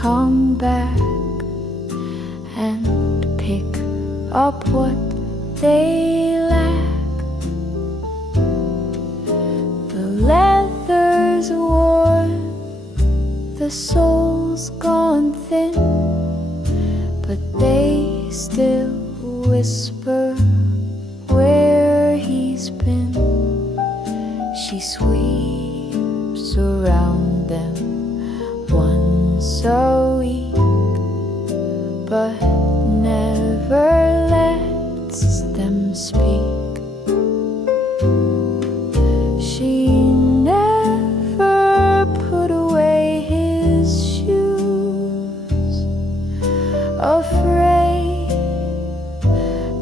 come back and pick up what they lack. The leather's worn, the soul's gone thin, but they still whisper where he's been. She sweeps around them once a week, but never lets them speak. She never put away his shoes, afraid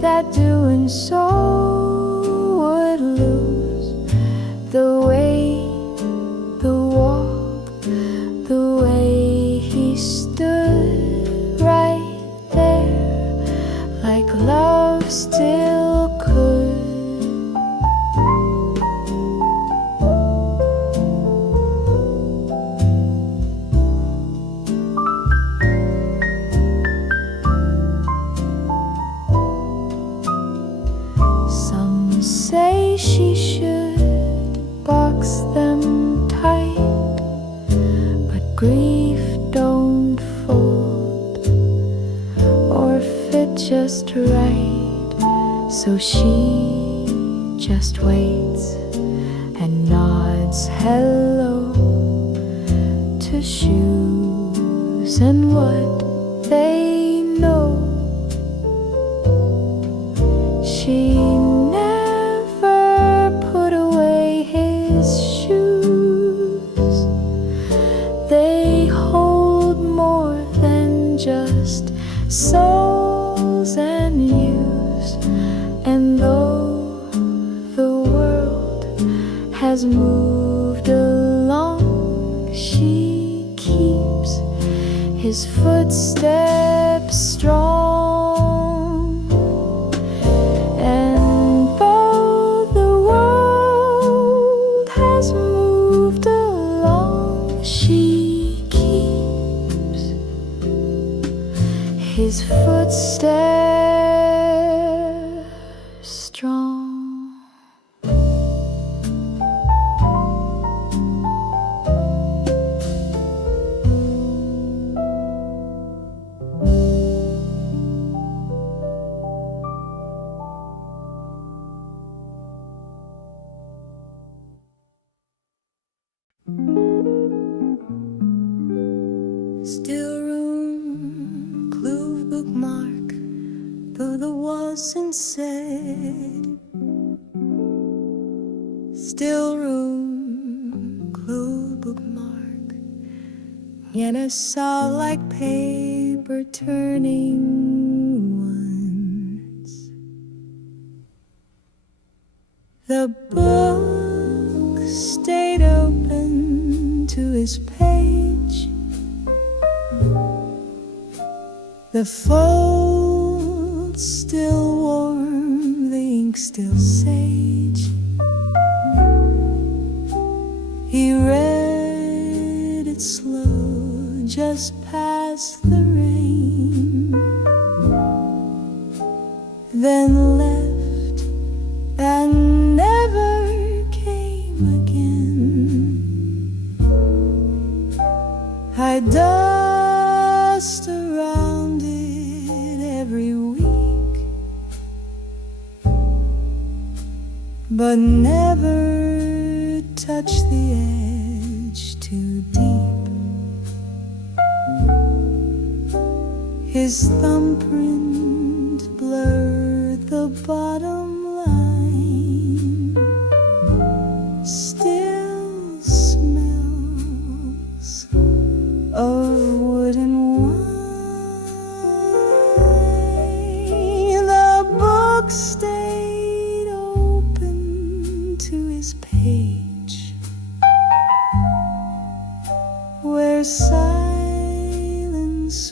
that doing so would lose the way, the walk, the way he stood right there, like love still could. Some say she should box them tight, but grief don't fold or fit just right, so she just waits and nods hello to shoes and what they know. She never put away his shoes. They hold more than just soles and use. And though the world has moved along, she keeps his footsteps strong. And though the world has moved along, she keeps his footsteps strong. Still room, clue bookmark, though the wasn't said. Still room, clue bookmark, yet I saw like paper turning once. The book stayed open to his page. The folds still warm, the ink still sage. He read it slow, just past the rain, then left and never came again. I dust around it every week, but never touch the edge too deep. His thumbprint blurred the bottom line, still smells of wood and wine. The book stayed open to his page, where silence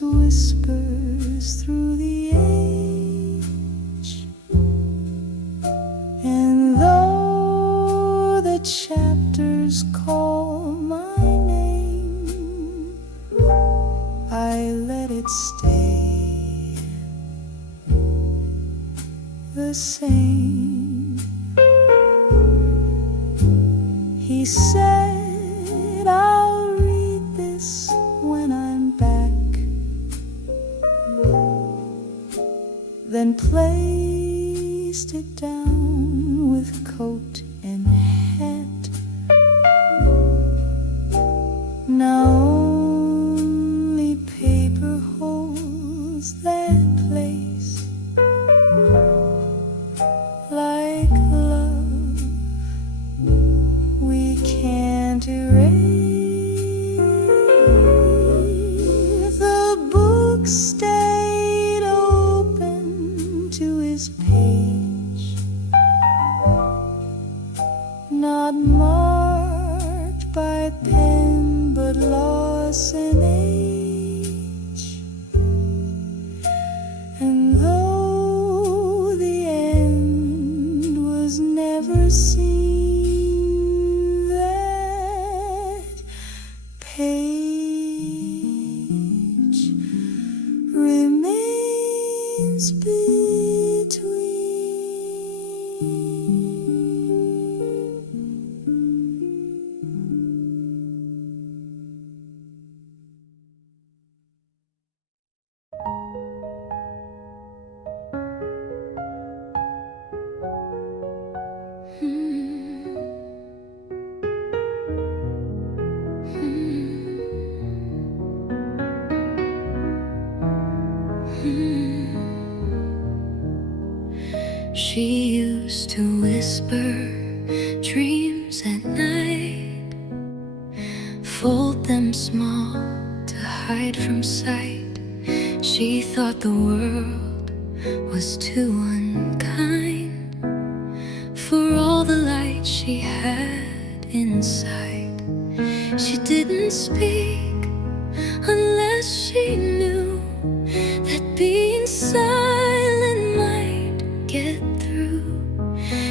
whispers through the age. And though the chapters call my name, I would stay the same. He said, I'll read this when I'm back, then placed it down with coat and hat. Now only paper holds that place, like love we can't erase. The book stayed open to his page, not marked by pen but loss and age. And though the end was never seen, that page remains between. She used to whisper dreams at night, fold them small to hide from sight. She thought the world was too unkind for all the light she had inside. She didn't speak unless she knew that being silent might get through.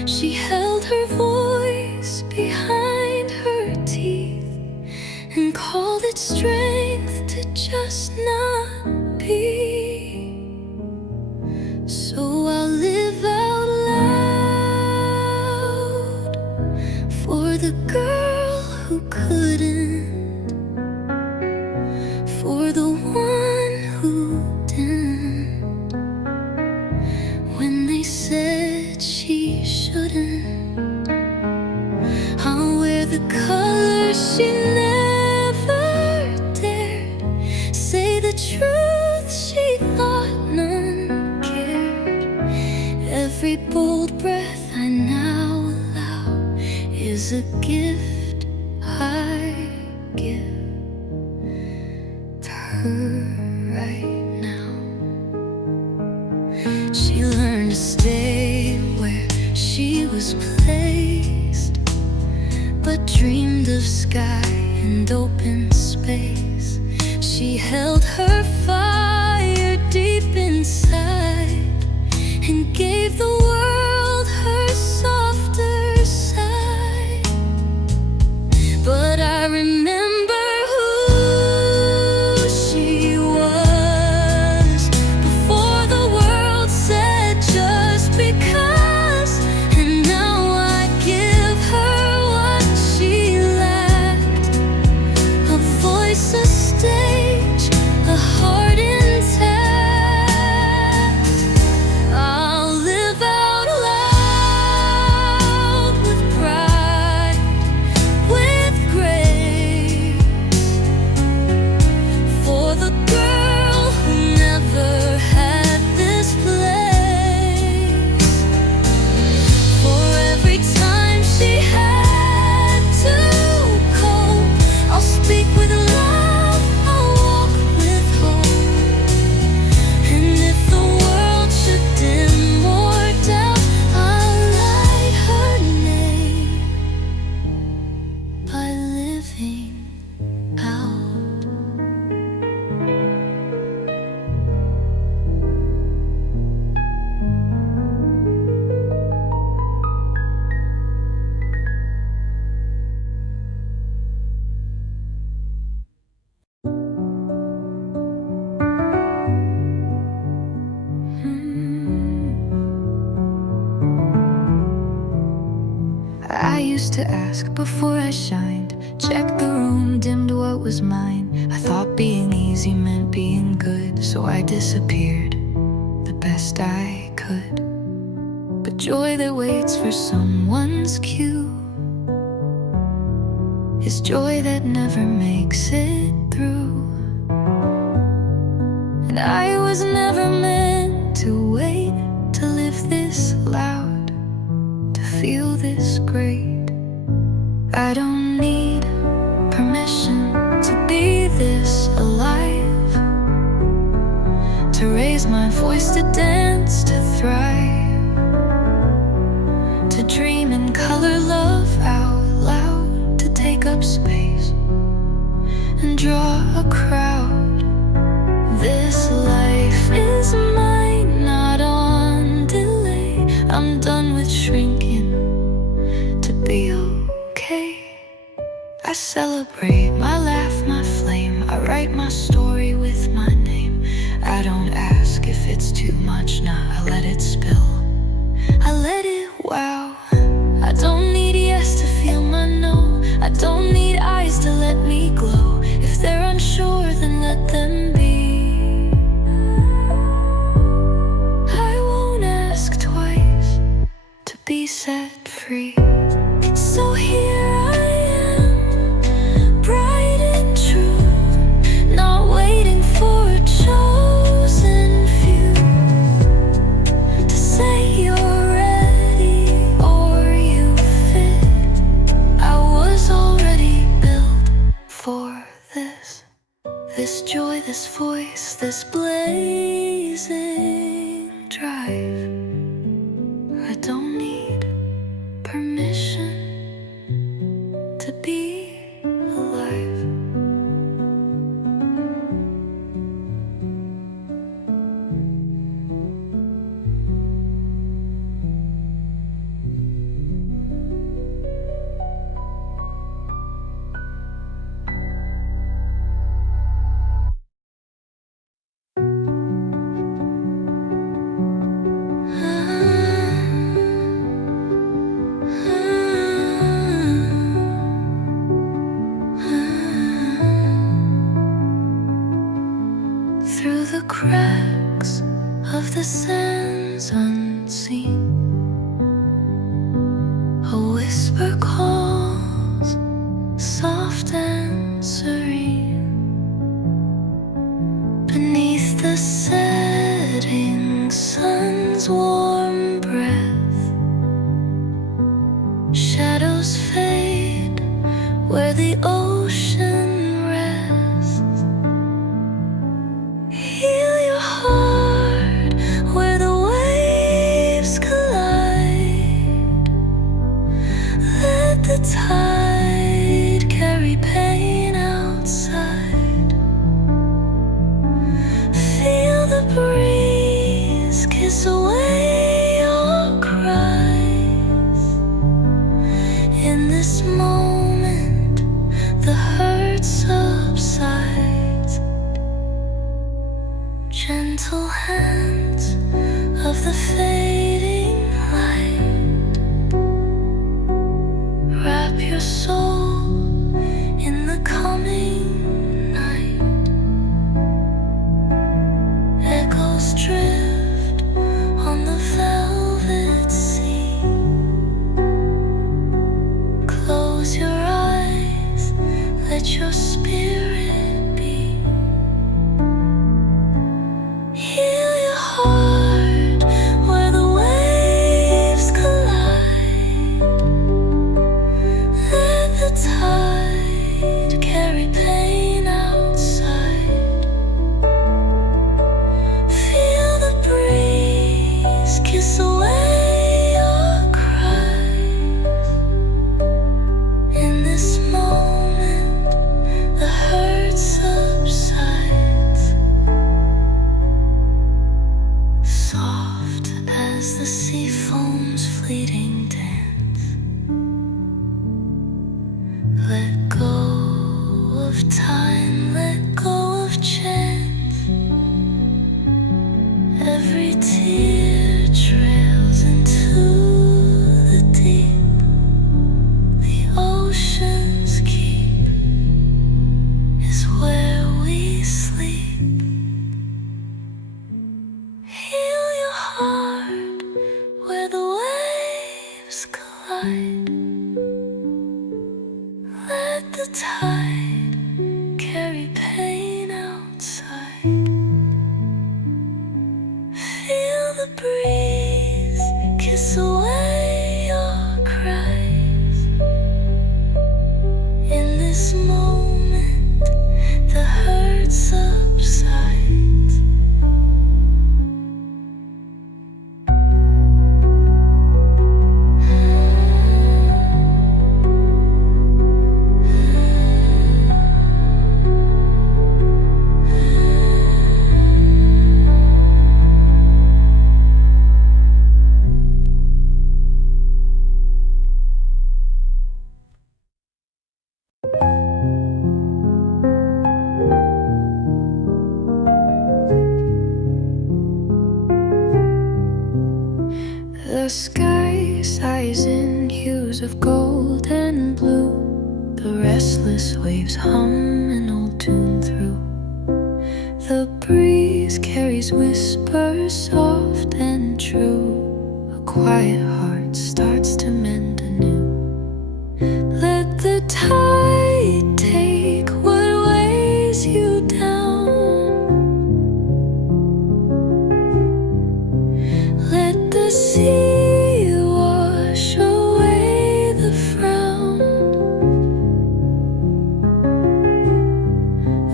She held her voice behind her teeth and called it strength to just not be. So I'll live out loud for the girl who couldn't, for the one who didn't, when they said she shouldn't. I'll wear the colors she never dared, say the truth she thought none cared. Every bold breath I now allow is a gift I give to her right now. She learned to stay where she was placed, but dreamed of sky and open space. She held her fire deep inside and gave the world her softer side. But I remember who she was before the world said just because. And now I give her what she lacked, a voice, a stage, a heart in used to ask before I shined. Checked the room, dimmed what was mine. I thought being easy meant being good, so I disappeared the best I could. But joy that waits for someone's cue is joy that never makes it through. And I was never meant to wait to live this loud, to feel this great. I don't need permission to be this alive, to raise my voice, to dance, to thrive, to dream in color, love out loud, to take up space and draw a crowd. This life is mine, not on delay. I'm done with shrinking to be okay. I celebrate my laugh, my flame. I write my story with my name. I don't ask if it's too much, nah, I let it spill. I let it wow. I don't need yes to feel my no. I don't need eyes to let me glow. If they're unsure, then let them be. Be set free. So here I am, bright and true, not waiting for a chosen few to say you're ready or you fit. I was already built for this. This joy, this voice, this blazing drive. I don't need permission to be alive. Through the cracks of the sands unseen, a whisper calls, soft and serene. Beneath the setting sun's warm breath, shadows fade where the ocean tide carry pain outside. Feel the breeze kiss away your cries. In this moment, the hurt subsides. Gentle hands of the fading light wrap your soul in the coming night. Echoes drift on the velvet sea. Close your eyes, let your spirit be. Heal your heart where the waves collide. Let the tide carry pain outside. Feel the breeze kiss away your cries. In this moment, the hurt subsides. Soft as the sea foam's fleeting dance. Let go of time, let go of chance. Every tear trails into the deep. The sky sighs in hues of gold and blue. The restless waves hum an old tune through. The breeze carries whispers soft and true. A quiet heart starts to mend anew. Let the tide take what weighs you down. Let the sea wash away the frown.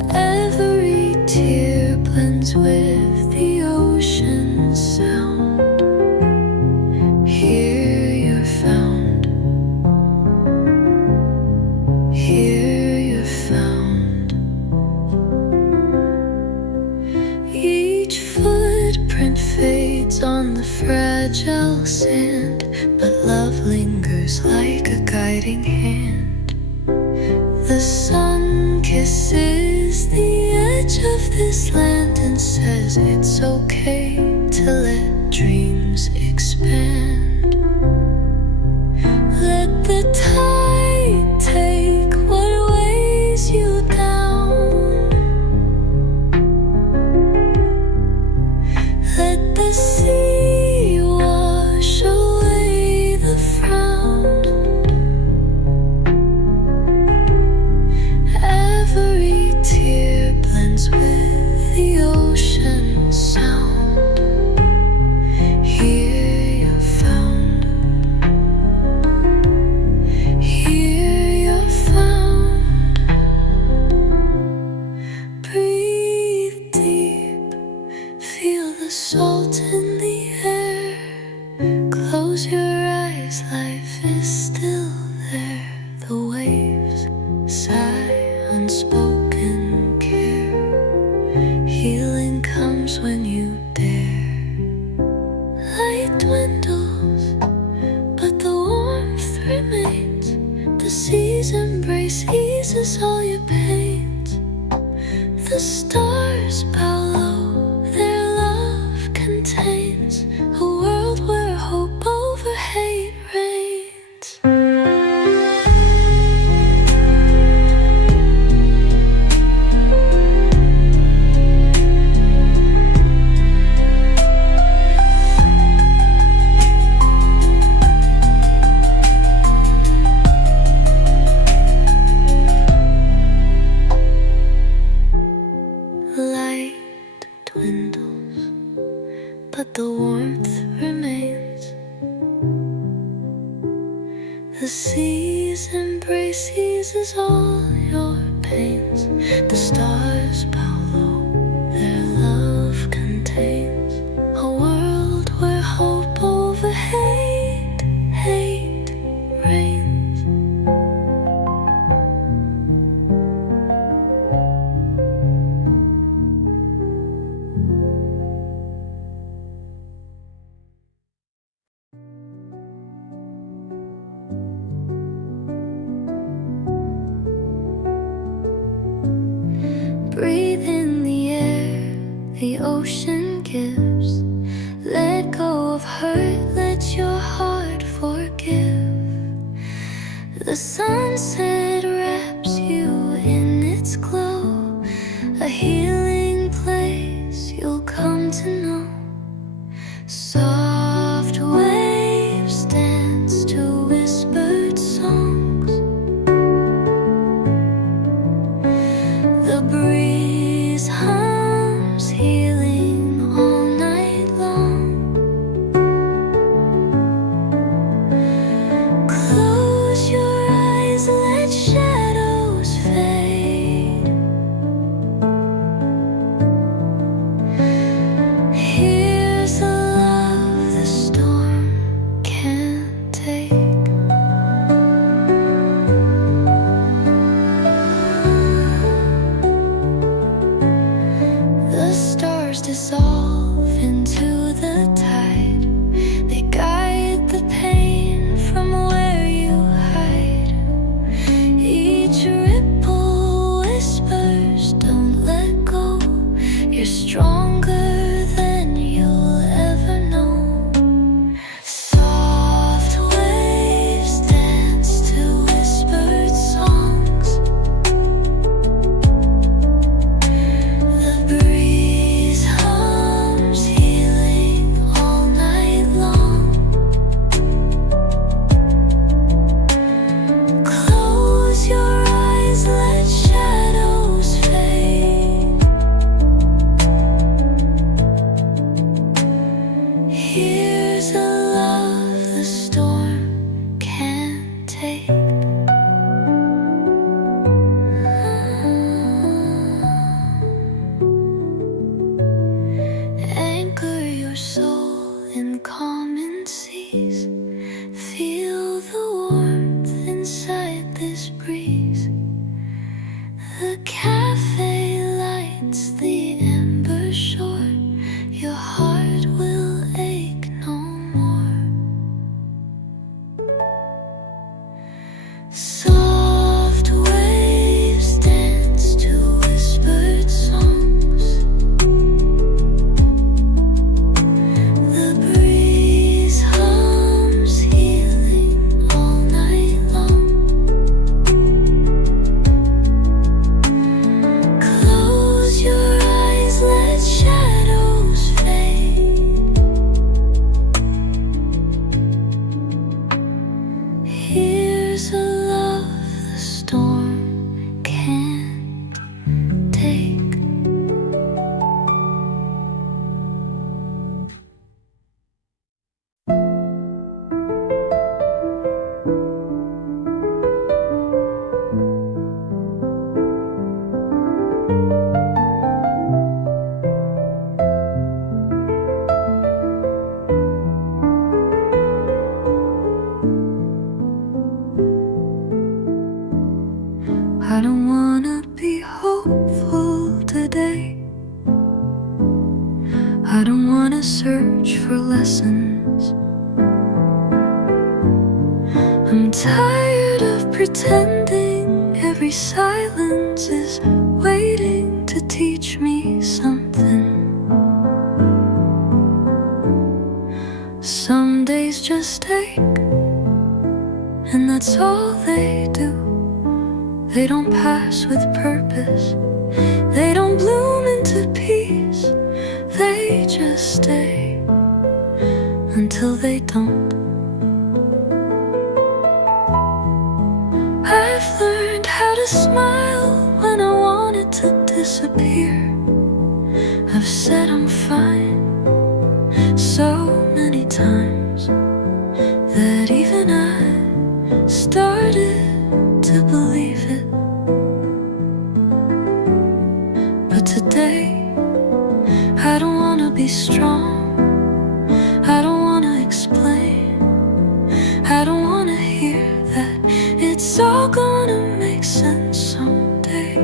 Every tear blends with the ocean's sound. Here you're found. Here you're found. Each footprint fades on the fragile sand, but love lingers like a guiding hand. The sun kisses the edge of this land and says it's okay to let dreams expand. Let the tide take what weighs you down. Let the sea wash away the frown. Every tear blends with the ocean's sound. Here you're found. Here you're found. Breathe deep. Feel the salt in the air. Close your eyes, life is still there. The waves sigh unspoken care. Healing comes when you dare. Light dwindles, but the warmth remains. The sea's embrace eases all your pains. The stars bow low, their love contains a world where hope over hate reigns. Light dwindles, but the warmth remains. The sea's embrace eases all your pains. The stars bow low, their love contains a world where hope over hate reigns. Breathe in the air the ocean gives. Let go of hurt, let your heart forgive. The sunset wraps you in its glow, a healing place you'll come to know. Soft waves dance to whispered songs. The breeze hums healing all night long. Close your eyes, let shadows fade. Here's a love the storm can't take. The cafe lights, the amber shore. Your heart will ache no more. Soft waves dance to whispered songs. The breeze hums healing all night long. Close your eyes, let shadows fade. Here's a love the storm can't take. I don't wanna be hopeful today. I don't wanna search for lessons. I'm tired of pretending every silence is waiting to teach me something. Some days just ache, and that's all they do. They don't pass with purpose. They don't bloom into peace. They just stay until they don't. I've learned how to smile when I want it to disappear. I've said I'm fine so many times that even I started to believe it. But today, I don't wanna be strong. I don't wanna explain. I don't wanna hear that it's all gonna make sense someday.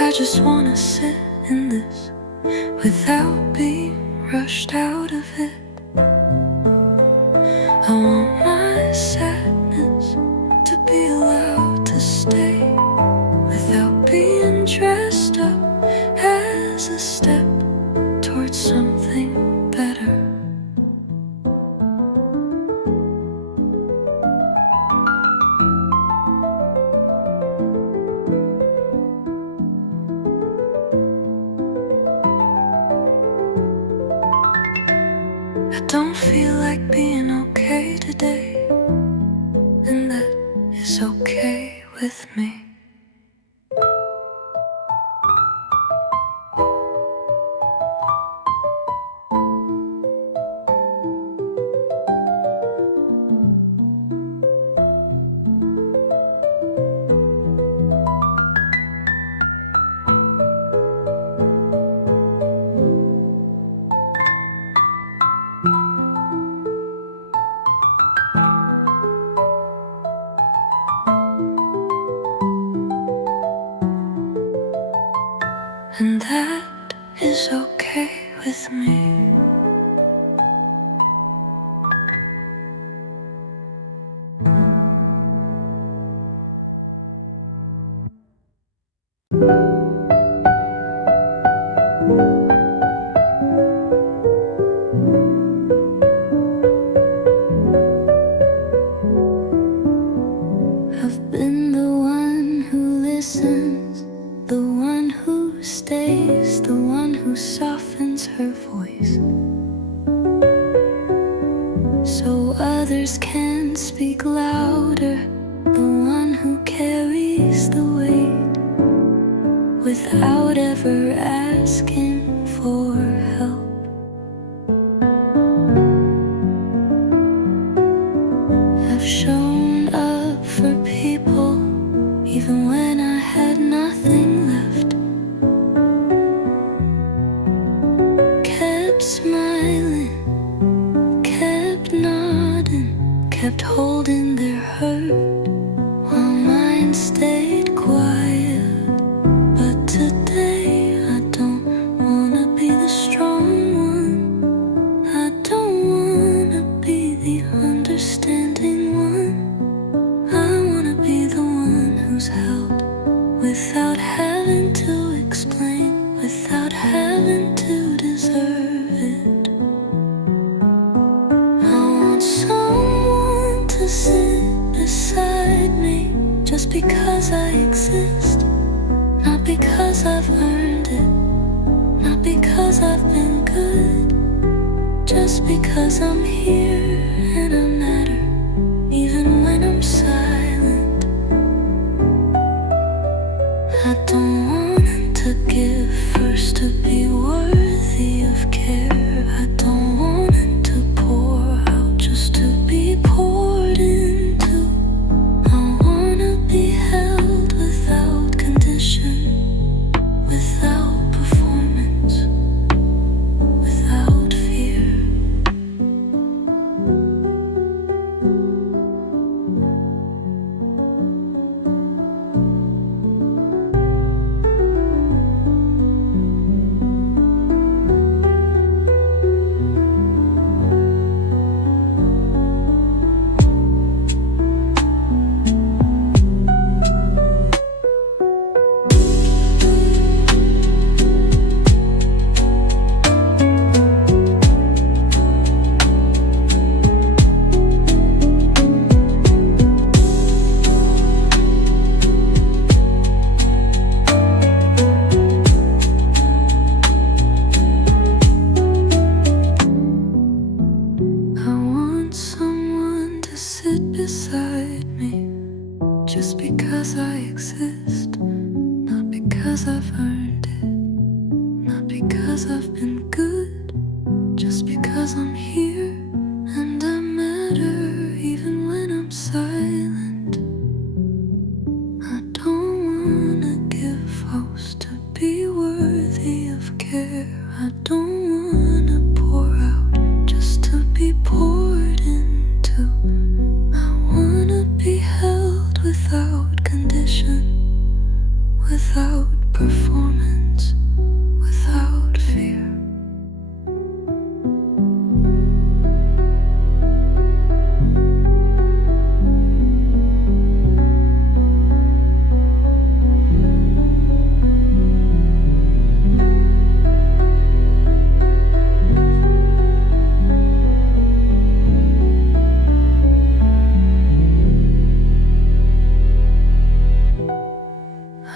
I just wanna sit in this without being rushed out of it. I want my sadness to be allowed to stay without being dressed up as a step towards something better. I don't feel like being okay today, and that is okay with me. And that is okay with me. I've been the one who listens, the one who stays, the one who softens her voice, so others can speak louder, the one who carries the weight without ever asking for help. I've shown up for people even when I had nothing left. Kept smiling, kept nodding, kept holding their hurt while mine stayed who's held without having to explain, without having to deserve it. I want someone to sit beside me, just because I exist, not because I've earned it, not because I've been good, just because I'm here and I matter, even when I'm silent. I don't want to give first to be worthy of care. I don't want to pour out just to be poured into. I wanna be held without condition, without performance, without fear. Beside me, just because I exist, not because I've earned it, not because I've been good, just because I'm here and I matter, even when I'm silent. I don't wanna give vows to be worthy of care. I don't wanna pour out just to be poured into. Be held without condition, without performance, without fear.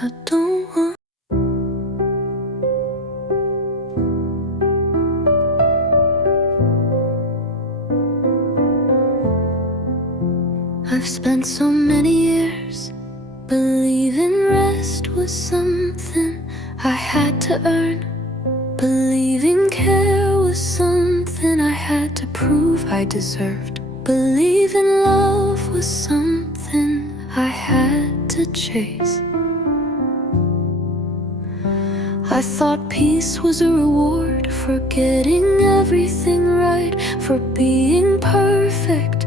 I don't want I've spent so many years believing rest was something I had to earn, believing care was something I had to prove I deserved, believing love was something I had to chase. I thought peace was a reward for getting everything right, for being perfect,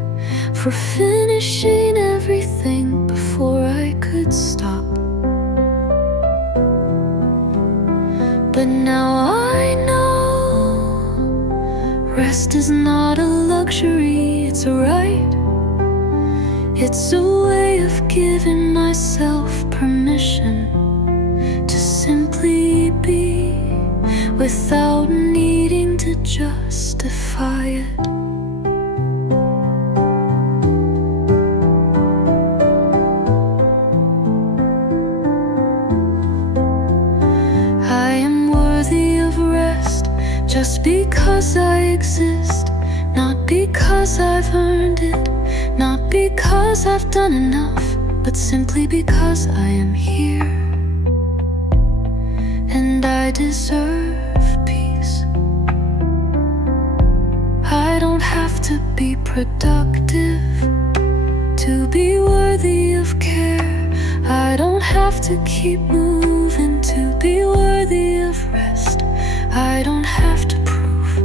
for finishing everything before I could stop. But now I know rest is not a luxury, it's a right. It's a way of giving myself permission to simply be, without needing to justify it. I am worthy of rest just because I exist, not because I've earned it, not because I've done enough, but simply because I am here. And I deserve peace. I don't have to be productive to be worthy of care. I don't have to keep moving to be worthy of rest. I don't have to prove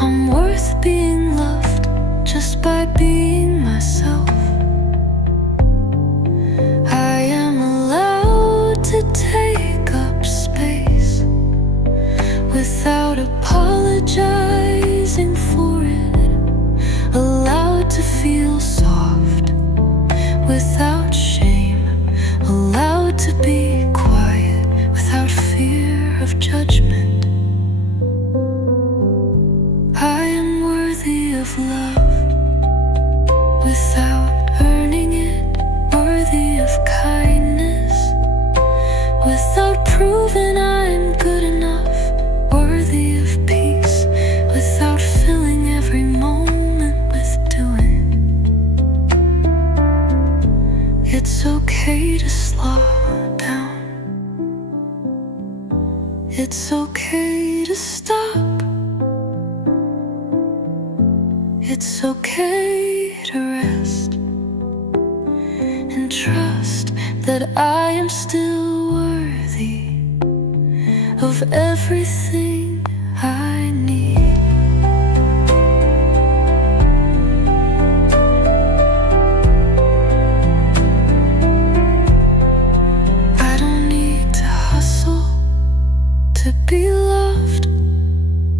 I'm worth being loved just by being myself. I am allowed to take up space without apologizing for it, allowed to feel soft without shame, of kindness without proving I'm good enough, worthy of peace without filling every moment with doing. It's okay to slow down. It's okay to stop. It's okay to rest and trust that I am still worthy of everything I need. I don't need to hustle to be loved.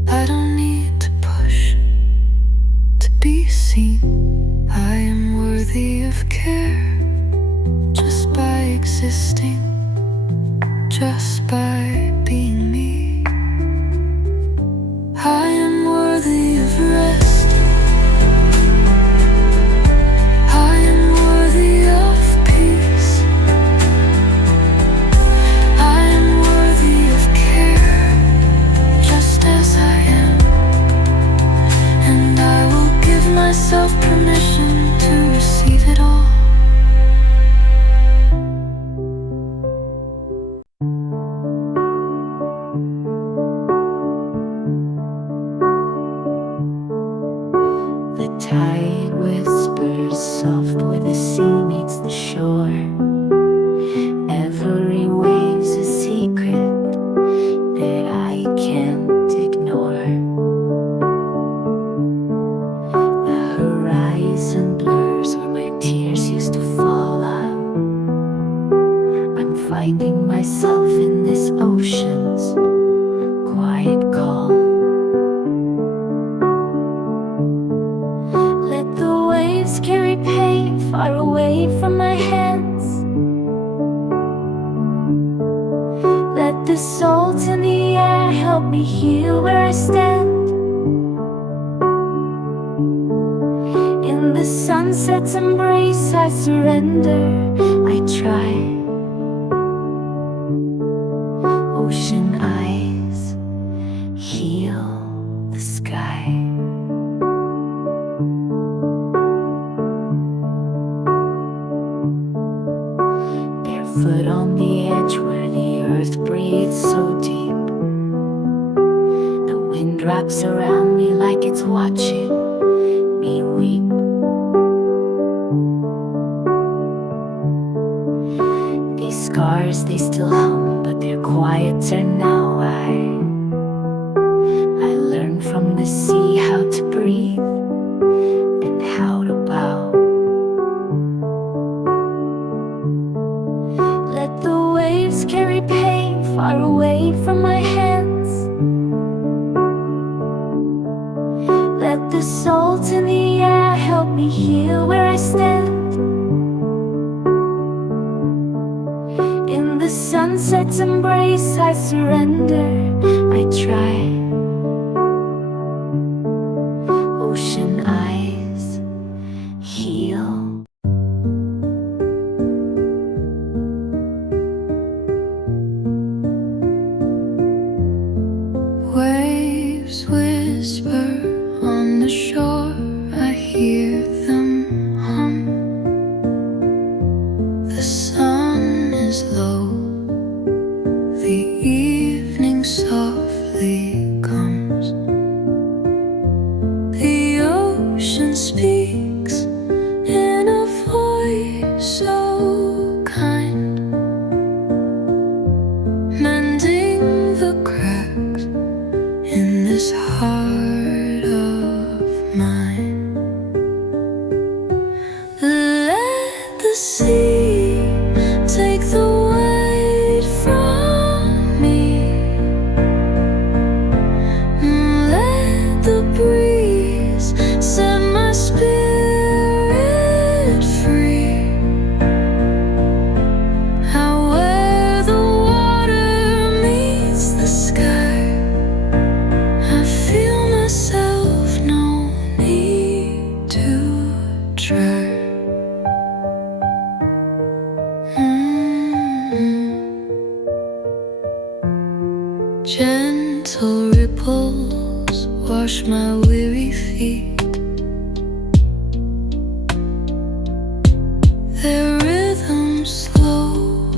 I don't need to push to be seen. I am worthy of care just by existing, just by being me. I am worthy of rest. I am worthy of peace. I am worthy of care just as I am. And I will give myself permission to receive it all. The tide whispers soft where the sea meets the shore. Every wave's a secret that I can't ignore. The horizon blurs where my tears used to fall out. I'm finding myself in this ocean's quiet call. Let the waves carry pain far away from my hands. Let the salt in the air help me heal where I stand. In the sunset's embrace I surrender, I try. Ocean eyes heal the sky. Barefoot on the edge where the earth breathes so deep. The wind wraps around me like it's watching me weep. These scars, they still hum, but they're quieter now. I learned from the sea how to breathe and how to bow. Let the waves carry pain far away from my hands. Let the salt in the air help me heal where I stand. In the sunset's embrace I surrender, I try. Ocean eyes heal. Waves whisper on the shore, I hear them hum. The sun is low, the evening softly comes. The ocean speaks in a voice so kind, mending the cracks in this heart of mine. Let the sea take the way Gentle ripples wash my weary feet. Their rhythm slow,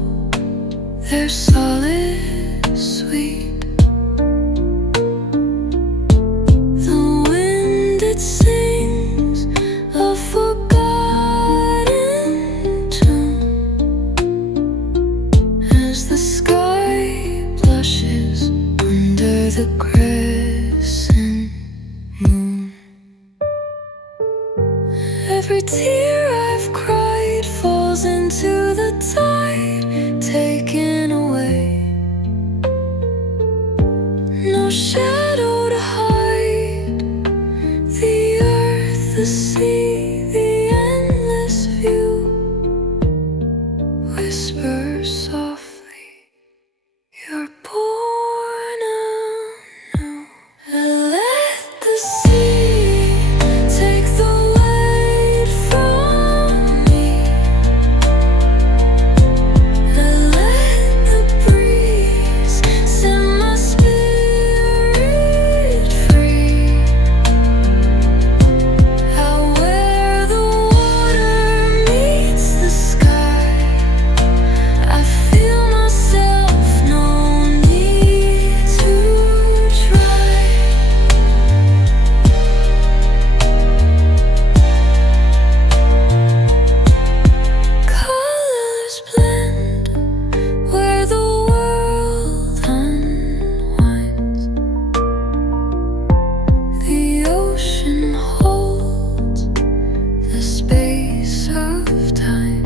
their solid sweet. The wind it sings a forgotten tune as the sky blushes under the crescent moon. Every tear I've cried falls into the tide, taken away. No shadow to hide. The earth, the sea, the endless view whisper softly, you're born anew. Let the sea take the weight from me. Let the breeze set my spirit free. Out where the water meets the sky, I feel myself, no need to try. Colors blend where the world unwinds. The ocean holds the space of time.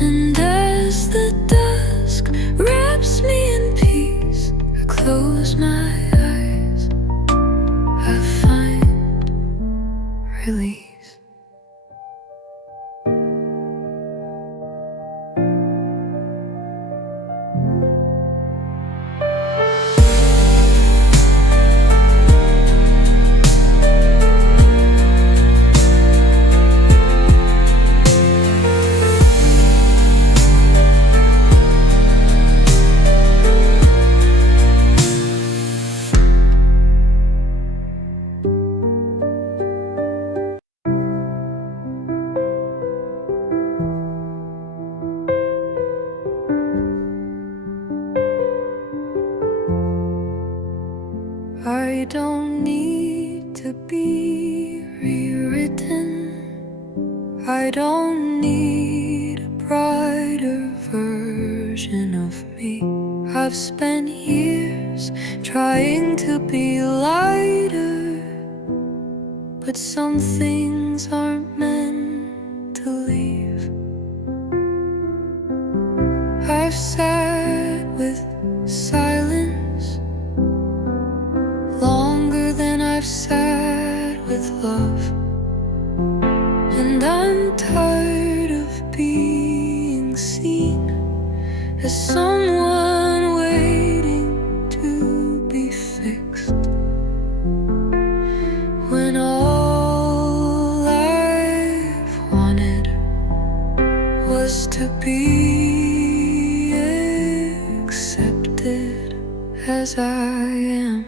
And as the dusk wraps me in peace, I close my eyes, I find release. I don't need to be rewritten. I don't need a brighter version of me. I've spent years trying to be lighter, but some things aren't meant to leave. I've sat with silence longer than I've sat with love, and I'm tired of being seen as someone waiting to be fixed, when all I've wanted was to be accepted as I am.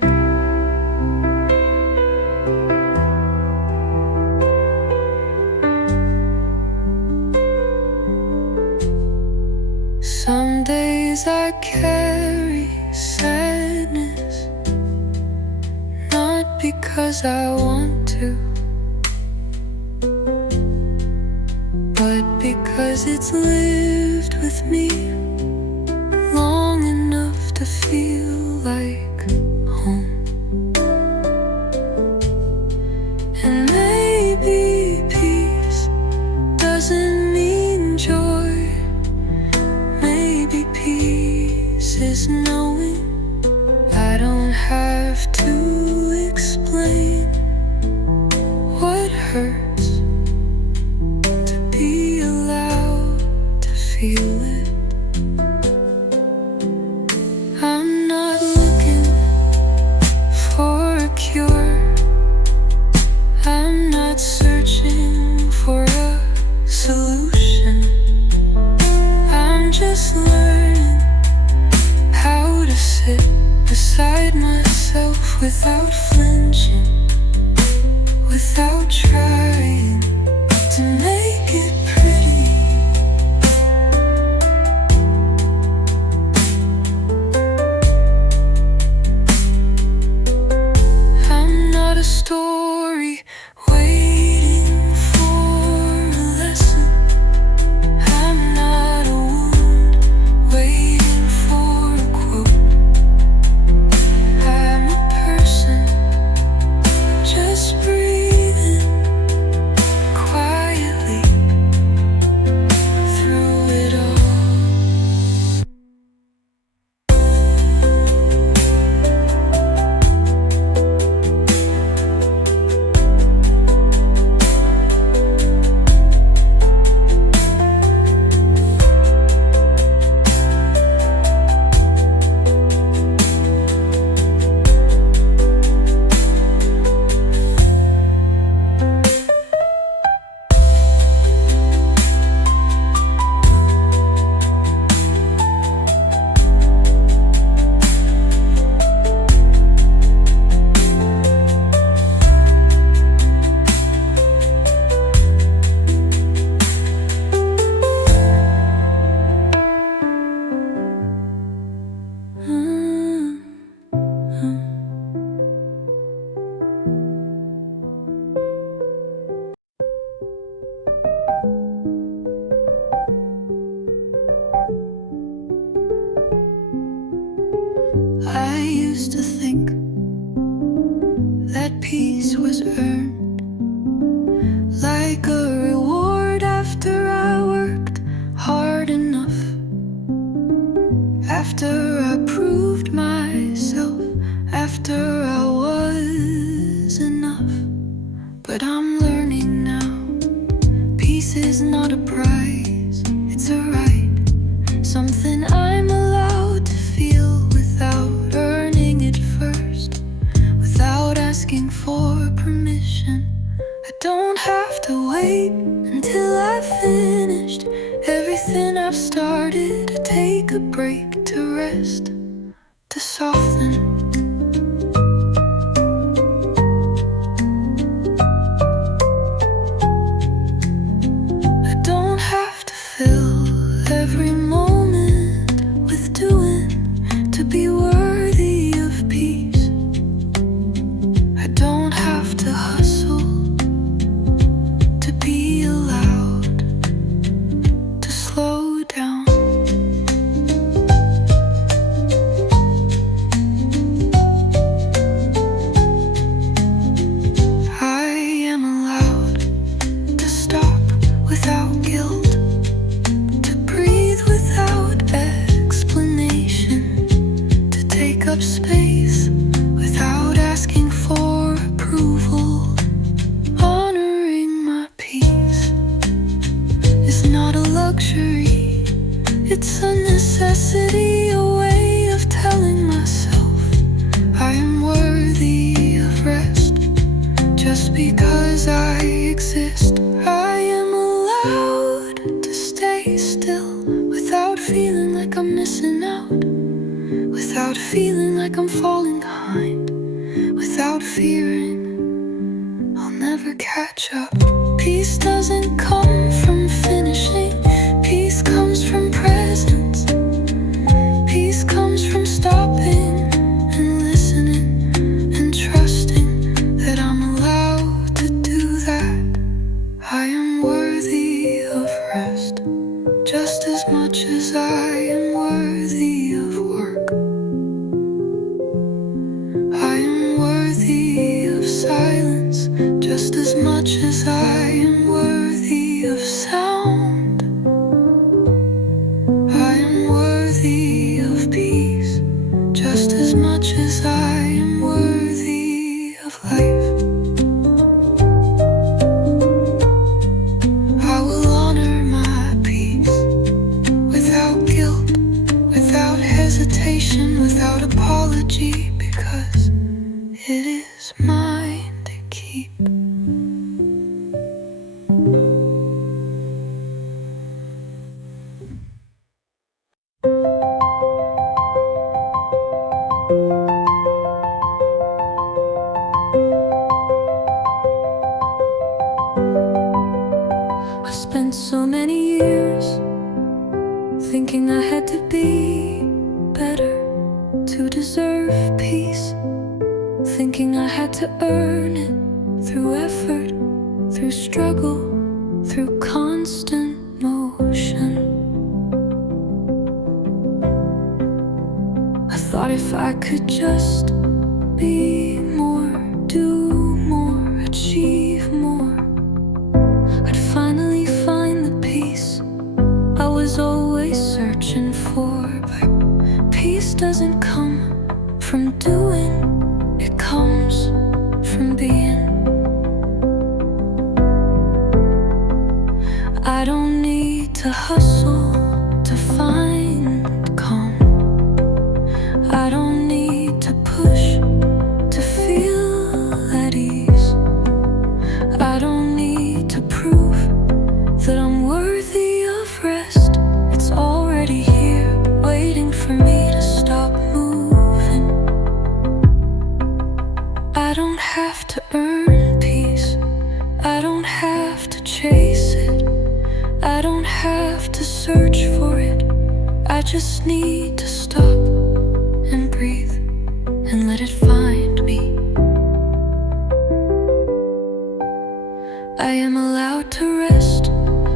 Some days I carry sadness, not because I want to, but because it's lived with me long enough to feel like home. And maybe peace doesn't mean joy. Maybe peace is knowing I don't have to explain what hurts, to be allowed to feel it. I'm not looking for a cure. I'm not searching for a used to think that peace was earned, like a reward after I worked hard enough, after I proved myself, after I was enough. But I'm learning now, peace is not a prize, it's a right, something I'm allowed to feel without earning it first, without asking for permission. I don't have to wait until I've finished everything I've started, to take a break, to rest, to soften. I don't have to fill every moment with doing to be worthy of peace. I don't have to hustle to be allowed to slow down. I am allowed to stop without guilt, to breathe without explanation, to take up space without asking for approval. Honoring my peace is not a luxury, it's a necessity, a way of telling myself I am worthy of rest. Just because I exist, I am allowed to stay still without feeling like I'm missing out, without feeling like I'm falling behind, without fearing I'll never catch up. Peace doesn't come from finishing, peace comes from presence, peace comes from stopping and listening and trusting that I'm allowed to do that. I am worthy of rest, just as much as I am worthy of work. I am worthy of silence, just as much as I am worthy of sound. I am worthy of peace, just as much as I am worthy of life. I will honor my peace without guilt, without hesitation, without apology, because it is mine to keep. I spent so many years thinking I had to be better to deserve peace, thinking I had to earn it through effort, through struggle, through constant motion. I thought if I could just be more, do more, achieve more, I'd finally find the peace I was always searching for. But peace doesn't come from doing, it comes from being. I don't need to hustle to find calm, I don't need to push to feel at ease, I don't need to prove that I'm worthy of rest. It's already here, waiting for me to stop moving. I don't have to earn peace, I don't have to chase it, I don't have to search for it, I just need to stop and breathe and let it find me. I am allowed to rest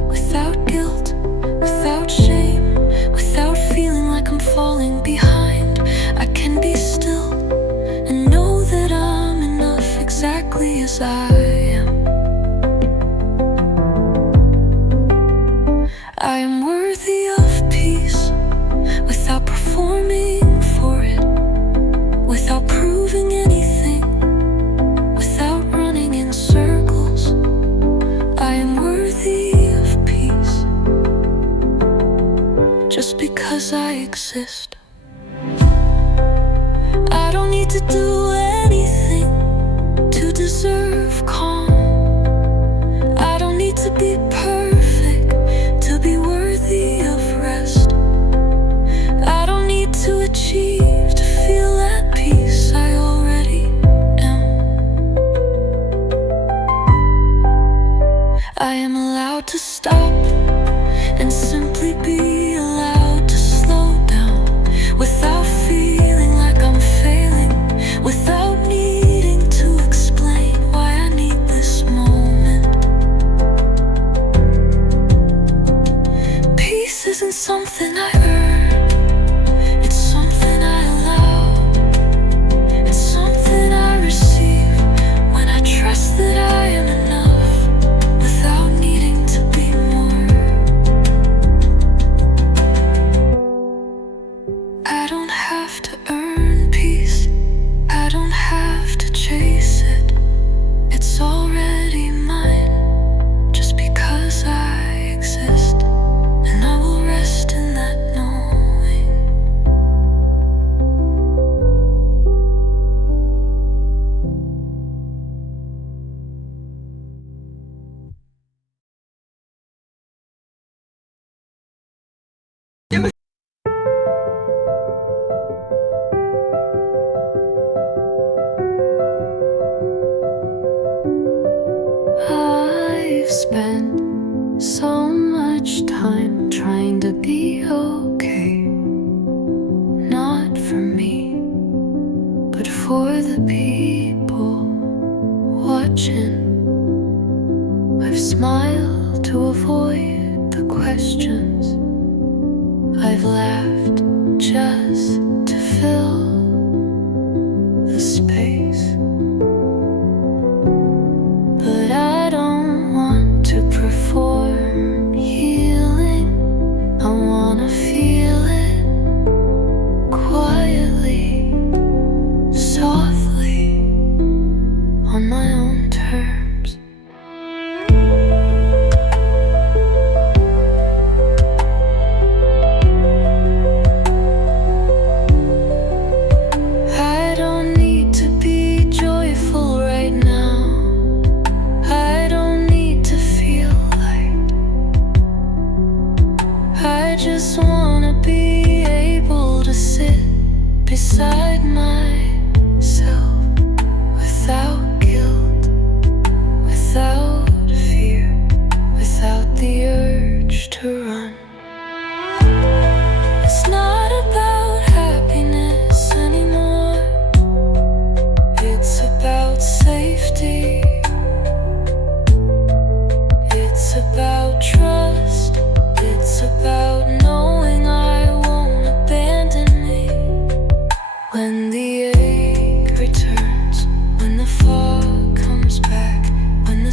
without guilt, without shame, without feeling like I'm falling behind. I can be still I am worthy of peace without performing for it, without proving anything, without running in circles. I am worthy of peace just because I exist. I don't need to do anything to deserve calm. I don't need to be perfect to be worthy of rest. I don't need to achieve to feel at peace. I already am. I am allowed to stop and simply be allowed to slow down without feeling like I'm failing, without needing to explain why I need this moment. Peace isn't something I earn, it's something I allow. It's something I receive when I trust that I am enough without needing to be more. I don't have to earn peace, I don't have to chase it. It's already mine just because I exist, and I will rest in that knowing. I've spent so much time trying to be okay, not for me, but for the people watching. I've smiled to avoid the questions, I've laughed just to fill the space. But I don't want to perform healing, I wanna feel it quietly, softly, on my own terms. I don't need to be joyful right now, I don't need to feel light. I just wanna be able to sit beside myself without guilt, without fear, without the urge to run. It's not about happiness anymore, it's about safety. It's about trust, it's about knowing I won't abandon me. When the ache returns, when the fog comes back, when the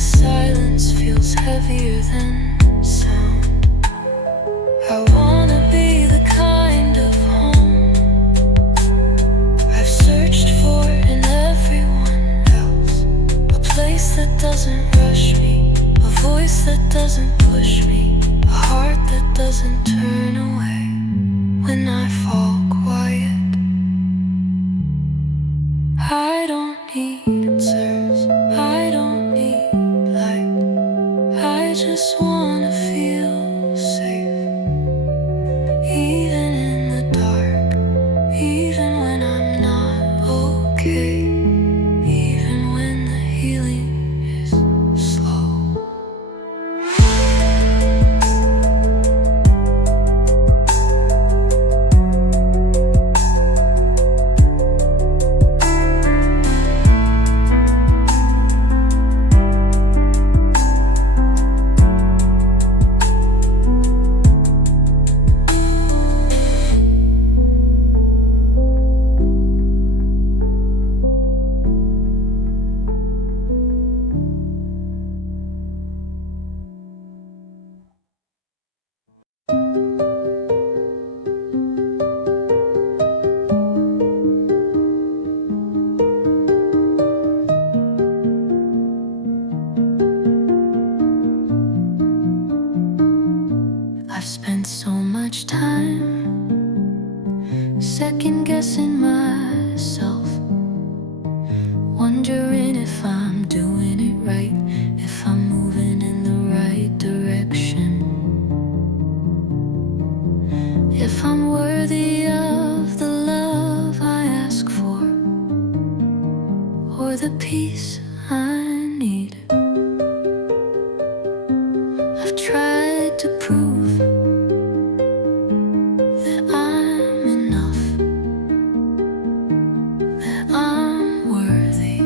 I've spent so much time second guessing myself, wondering if I'm doing it right, if I'm moving in the right direction, if I'm worthy of the love I ask for, or the peace I need. I've tried to prove that I'm enough, that I'm worthy,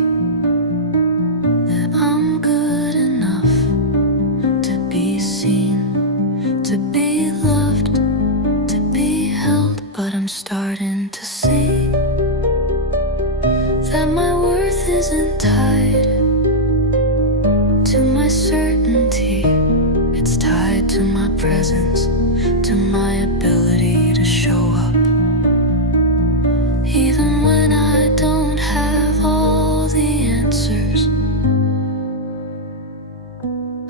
that I'm good enough to be seen, to be loved, to be held. But I'm starting to see that my worth isn't tied to my certainty. It's tied to my presence, to my ability to show up. Even when I don't have all the answers,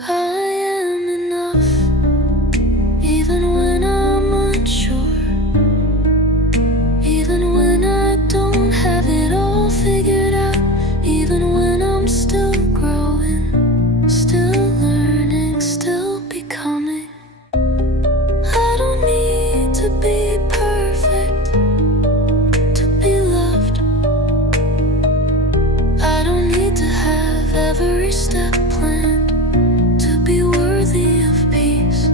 I am enough. Even when I'm unsure, even when I don't have it all figured out, even when I'm still growing, still learning, still becoming. I don't need to be perfect to be loved. I don't need to have every step planned to be worthy of peace.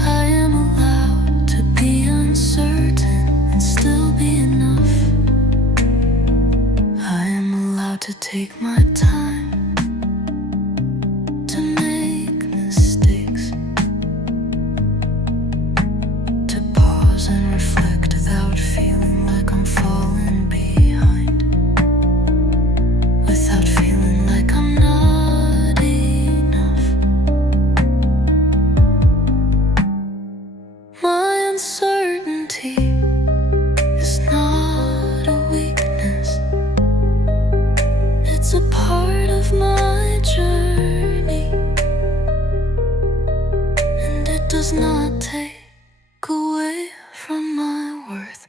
I am allowed to be uncertain and still be enough. I am allowed to take my time to make mistakes, to pause and reflect without feeling like I'm falling behind, without feeling like I'm not enough. My uncertainty is not a weakness. It's a part of my journey, and it does not take away from my worth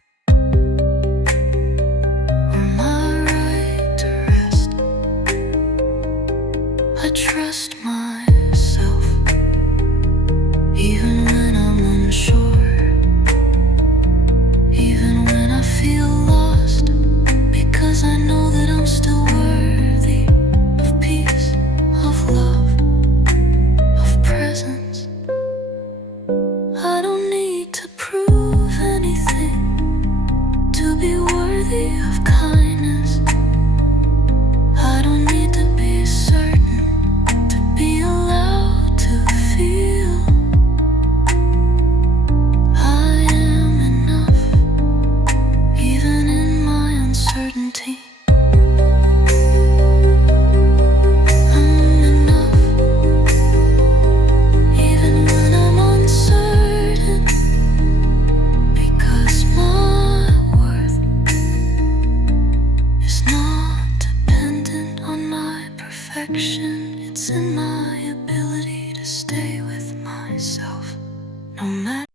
or my right to rest. I trust myself, even when I'm unsure, even when I feel lost, because I know that I'm still worthy of peace, of love, of presence. I don't need to prove anything to be worthy of kindness. I don't need to be certain to be allowed to feel. I am enough, even in my uncertainty. I'm enough, even when I'm uncertain, because my worth is not dependent on my perfection. It's in my ability to stay with myself, no matter.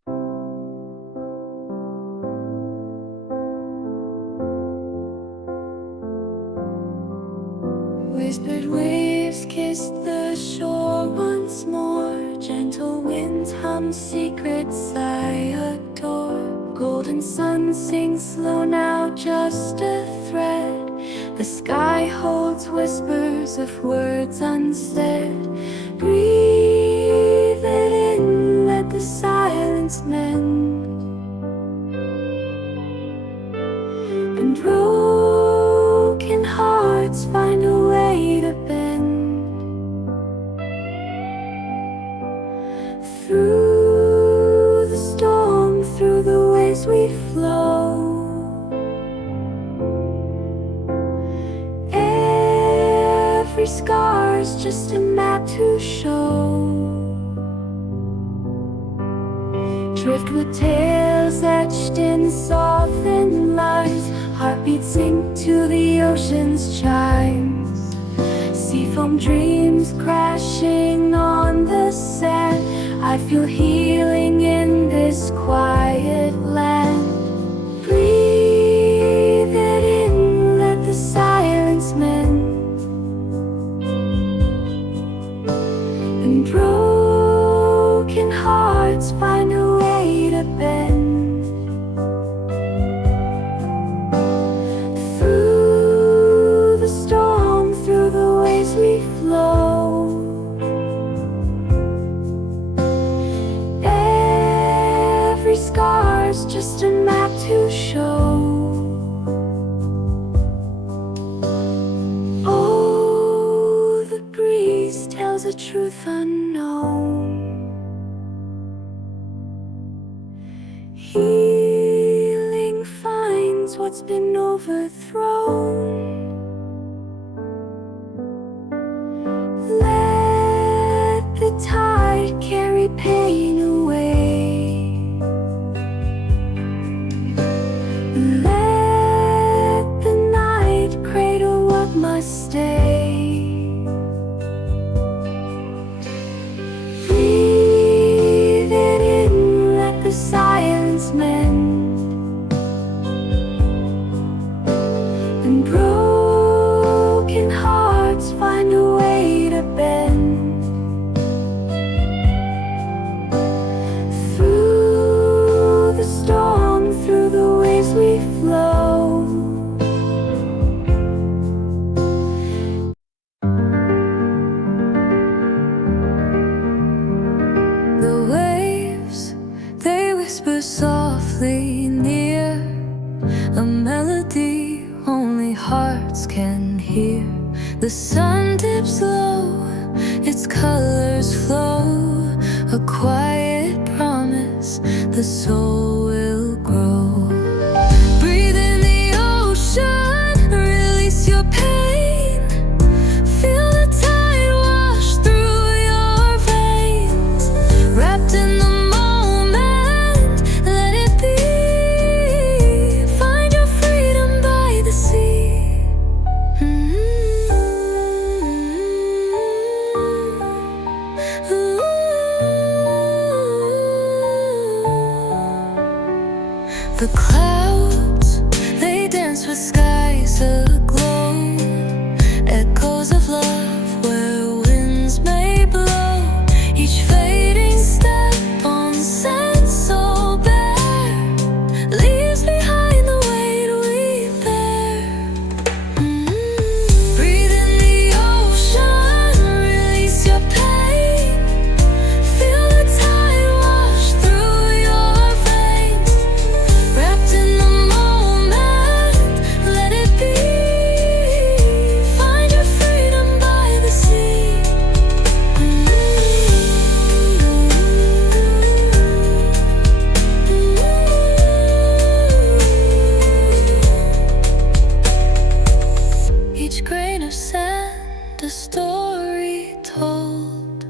Whispered waves kiss the shore once more. Gentle winds hum secrets I adore. Golden sun sings slow now, just a thread. The sky holds whispers of words unsaid. Breathe it in, let the silence mend. And broken hearts find a way to bend. Through the storm, through the waves we flow. Every scar's just a map to show. Driftwood tales etched in softened lines. Heartbeats sink to the ocean's chimes. Seafoam dreams crashing on the sand. I feel healing in there's just a map to show. Oh, the breeze tells a truth unknown. Healing finds what's been overthrown. Let the tide carry pain away. Let the night cradle what must stay. Breathe it in, let the silence mend. And broken hearts find a way to bend. Through the storm, through the waves we flow. The waves, they whisper softly near, a melody only hearts can hear. The sun dips low, its colors flow, a quiet promise the soul will grow. Breathe in the ocean, release your pain. Feel the tide wash through your veins. Wrapped in the moment, let it be. Find your freedom by the sea. The clouds, they dance with skies aglow. Echoes of love where winds may blow. Each fading step on sand so bare leaves behind the weight we bear. Breathe in the ocean, release your pain. Feel the tide wash through your veins. Wrapped in the moment, let it be. Find your freedom by the sea. Each grain of sand, a story told.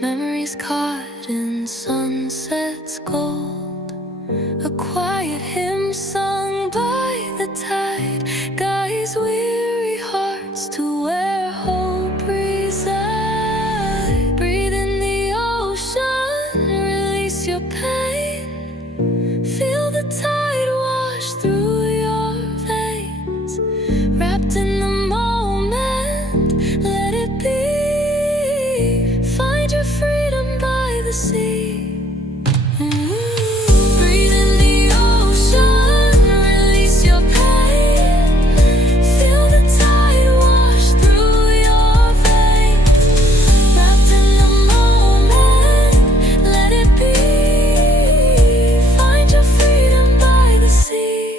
Memories caught in sunset's gold. A quiet hymn sung by the tide guides weary hearts to where hope resides. Breathe in the ocean, release your pain. Feel the tide wash through your veins. Wrapped in the moment, let it be. Find your freedom by the sea. Breathe in the ocean, release your pain. Feel the tide wash through your veins. Wrapped in the moment, let it be. Find your freedom by the sea.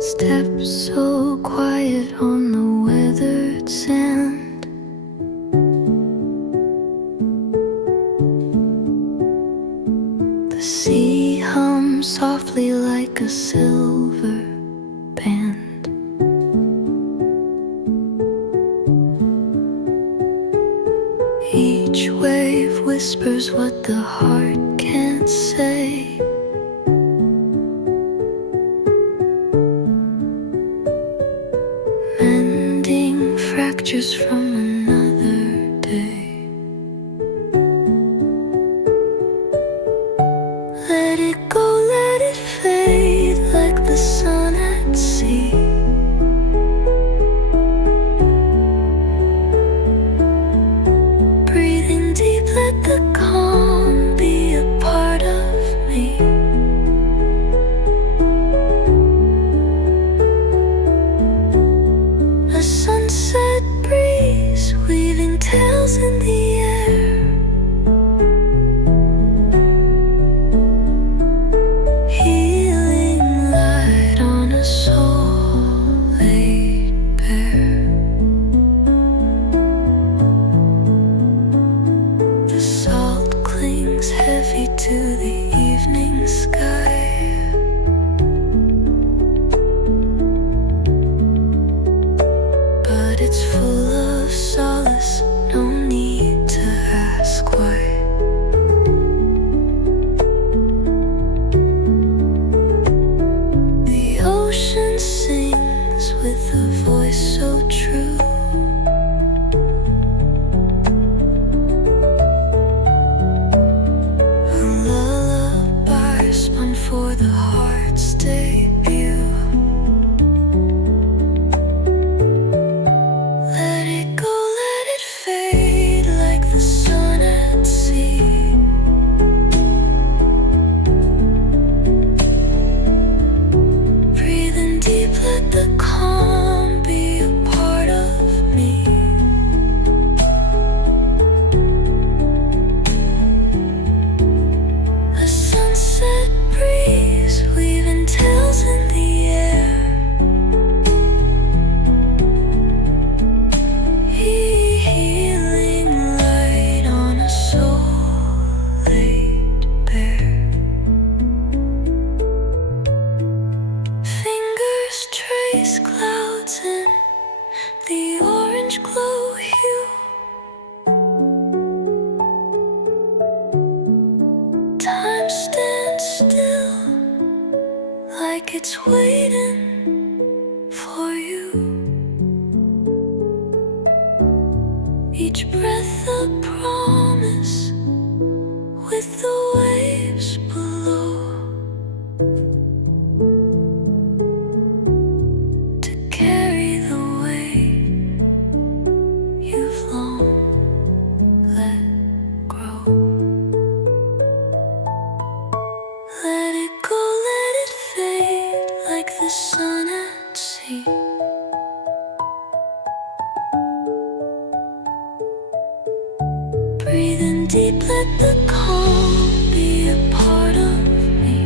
Steps so quiet on the weathered sand. The sea hums softly like a silver band. Each wave whispers what the heart can't say. Mending pictures from another day. Let it go, let it fade like the sun at sea. Breathing deep, let the calm be a part of me. A sunset breeze weaving tales in the air. Healing light on a soul laid bare. The salt clings heavy to the evening sky. But it's full of solace, no need to ask why. The ocean sings with a voice so true. A lullaby spun for the heart's debut. Let it go, let it fade like the sun at sea. Breathing deep, let the calm be a part of me. A sunset breeze weaving tales in the air. Healing light on a soul laid bare. Fingers trace clouds in the orange glow hue. Time stands still like it's waiting for you. Each breath a promise with the waves below. To carry the weight you've long let grow. Let it go, let it fade like the sun at sea. Breathing deep, let the calm be a part of me.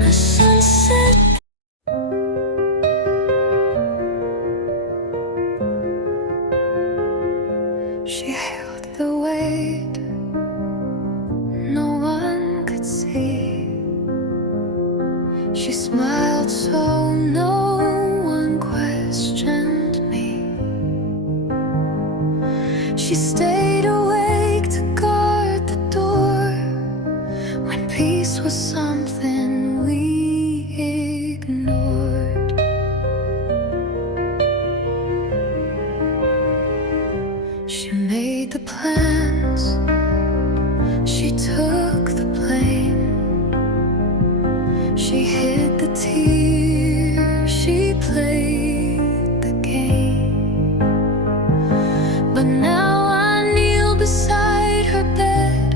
A sunset. She held the weight no one could see. She smiled so no one questioned me. She stayed awake to guard the door when peace was something we ignored. She made the plans, she took the blame. She hid the tears, she played the game. But now I kneel beside her bed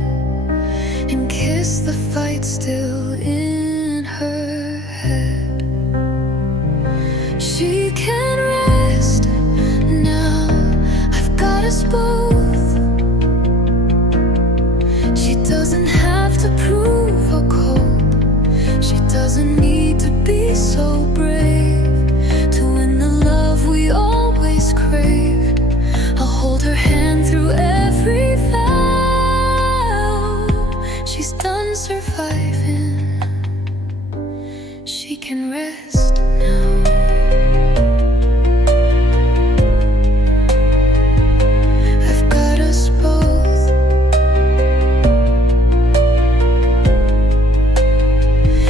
and kiss the fight still in her head. She can rest now, I've got us both. She doesn't have to prove her cold. She doesn't need to be so brave to win the love we always craved. I'll hold her hand through every vow. She's done surviving. She can rest now. I've got us both.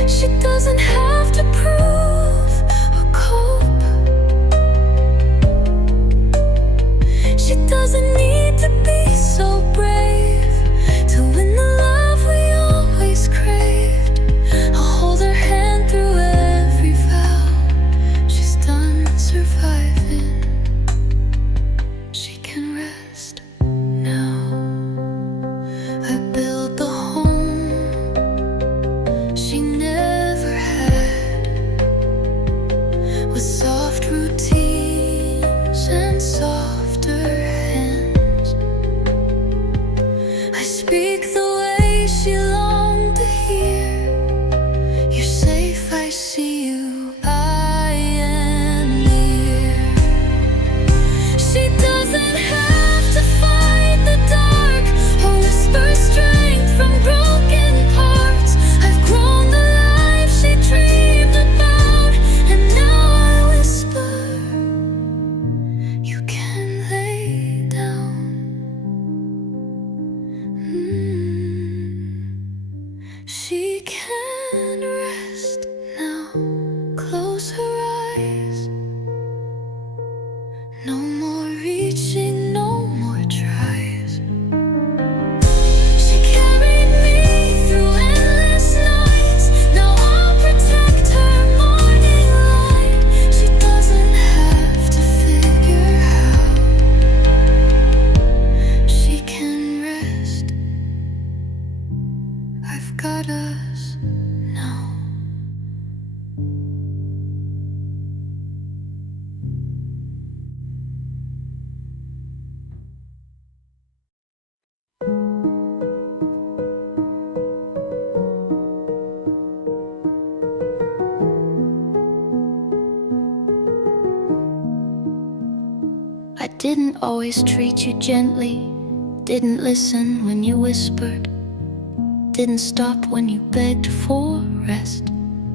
She doesn't have to She can rest now. Close her eyes. No more reaching, no more tries. She carried me through endless nights. Now I'll protect her morning light. She doesn't have to figure out. She can rest. I've got us now. I didn't always treat you gently, didn't listen when you whispered, didn't stop when you begged for rest.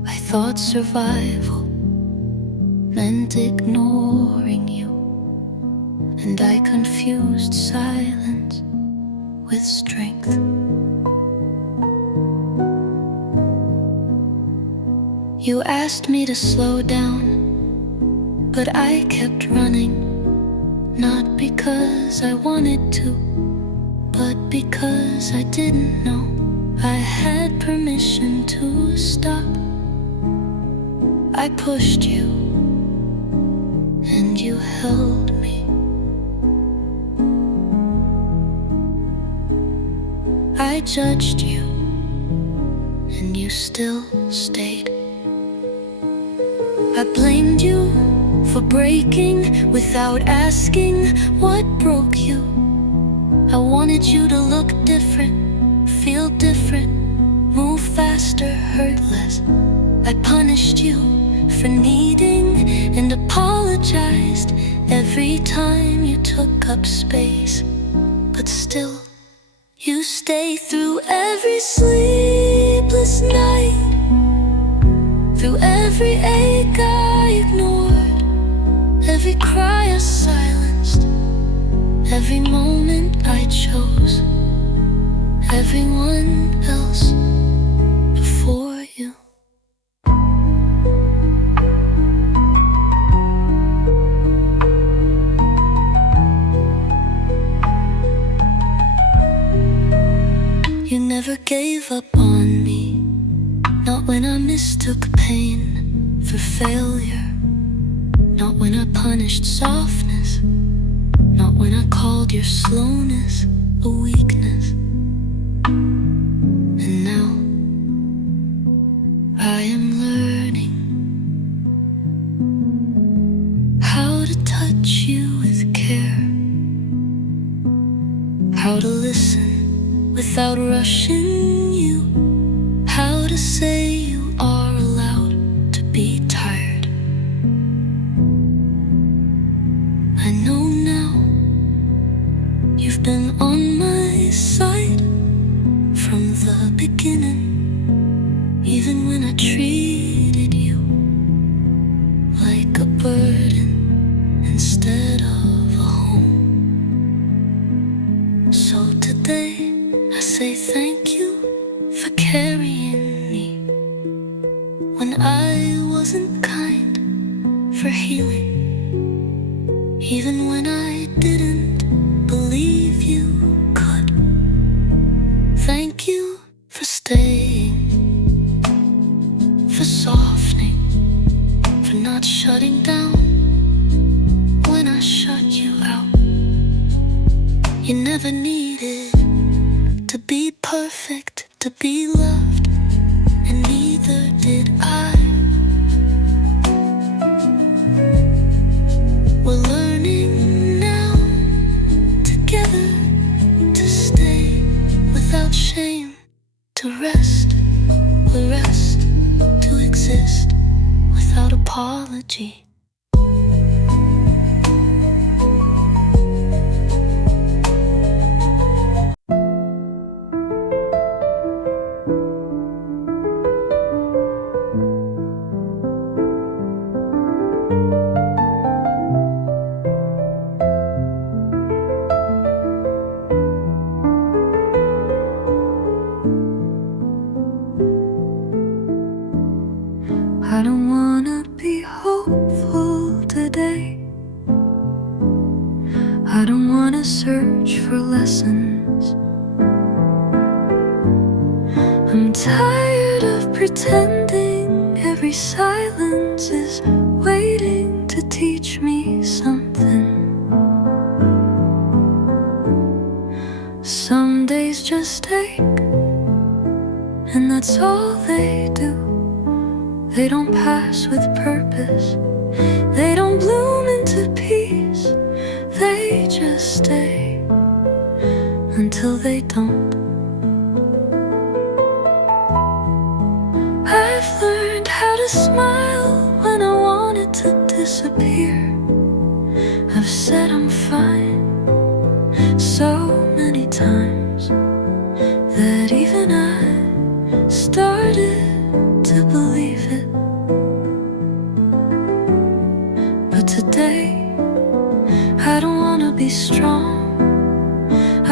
I thought survival meant ignoring you, and I confused silence with strength. You asked me to slow down, but I kept running. Not because I wanted to, but because I didn't know I had permission to stop. I pushed you, and you held me. I judged you, and you still stayed. I blamed you for breaking without asking what broke you. I wanted you to look different, feel different, move faster, hurt less. I punished you for needing and apologized every time you took up space. But still, you stay through every sleepless night, through every ache I ignored, every cry I silenced, every moment I chose everyone else before you. You never gave up on me, not when I mistook pain for failure. Not when I punished softness, not when I called your slowness a weakness. And now I am learning how to touch you with care, how to listen without rushing you, how to say you are allowed to be tired. I know now you've been on my side from the beginning, even when I treated you like a burden instead of a home. So today I say thank you for carrying me when I wasn't kind, for healing even when I didn't believe you could. Thank you for staying, for softening, for not shutting down when I shut you out. You never needed to be perfect to be loved, and neither did I. We're learning now together to stay without shame, to rest, we rest, to exist without apology. I don't wanna be hopeful today. I don't wanna search for lessons. I'm tired of pretending every silence is waiting to teach me something. Some days just ache, and that's all they do. They don't pass with purpose, they don't bloom into peace. They just stay until they don't. I've learned how to smile when I want it to disappear. I've said I'm fine so many times that even I started to believe it. But today I don't wanna be strong,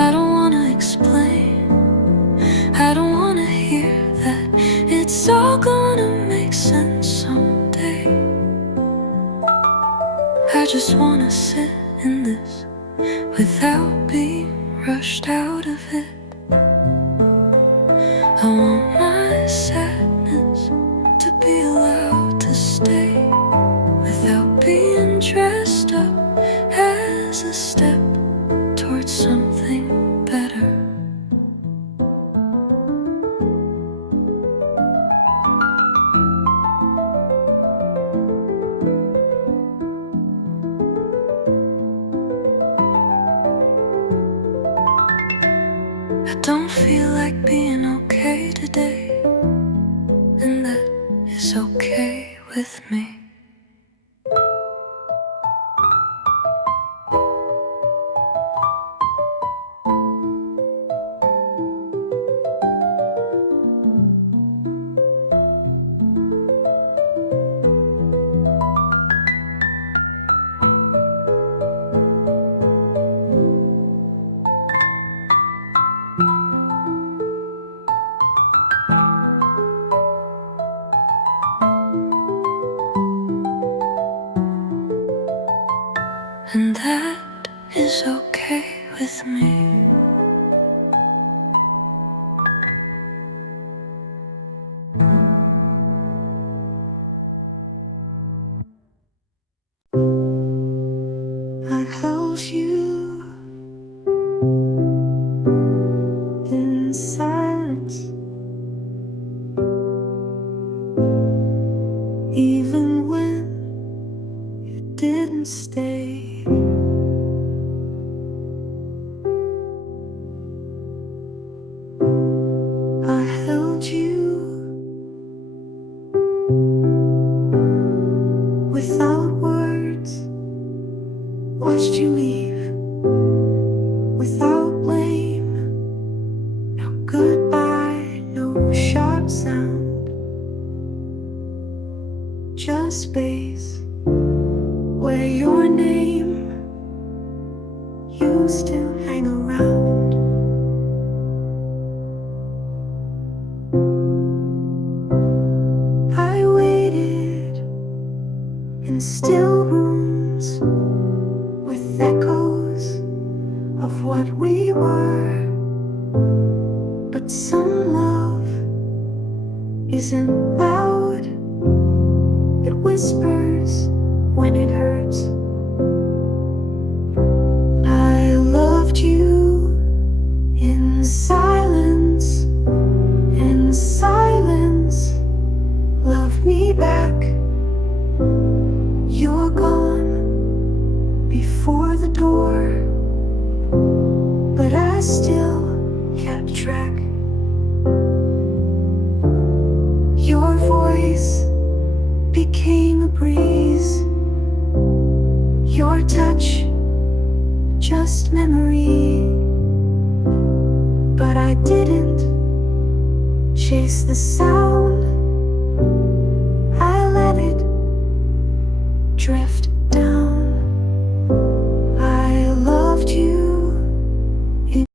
I don't wanna explain, I don't wanna hear that it's all gonna make sense someday. I just wanna sit in this without being rushed out of it. I want my sadness to be allowed to stay without being dressed up as a step towards something better. I don't feel like being okay today, and that is okay with me. And that is okay with me. I held you in silence, even when you didn't stay. I held you without words, watched you leave without blame. No goodbye, no sharp sound, just space where your name used to hang around. I waited in still rooms with echoes of what we were, but some love isn't loud, it whispers when it hurts. I loved you in silence, and silence loved me back. You're gone before the door, but I still kept track. Your voice became a breeze, your touch just memory. But I didn't chase the sound